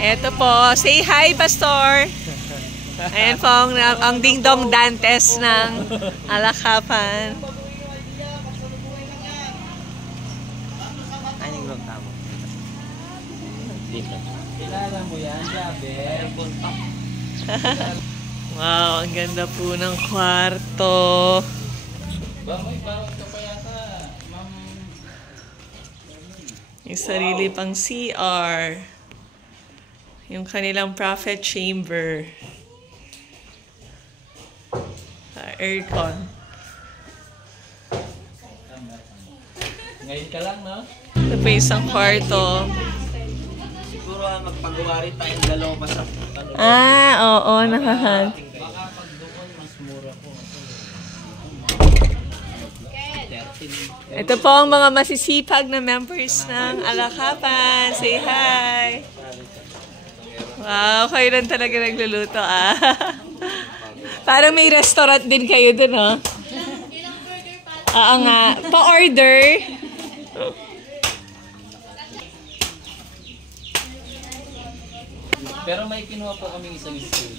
Eto po, say hi, Pastor. Ayan po ang Dingdong Dantes ng Alakapan. Ay, nag-vlog tamo. Dito. Kilala mo yan, Jabe? Wow, ang ganda po ng kwarto. May bawang ka pa yata, ma'am. Yung sarili pang CR. Yung kanilang prophet chamber. Aircon. Ngayon ka lang, no? Ito po isang kwarto. Siguro magpagawa rin tayong dalawa pa sa ano. Oo, nakahan. Baka pag doon, mas mura po. Ito po ang mga masisipag na members ng Alakapan. Say hi! Wow, kayo rin talaga nagluluto Parang may restaurant din kayo dun, oh. Oo nga. Pa-order. Pero may kinuha po kaming isang school.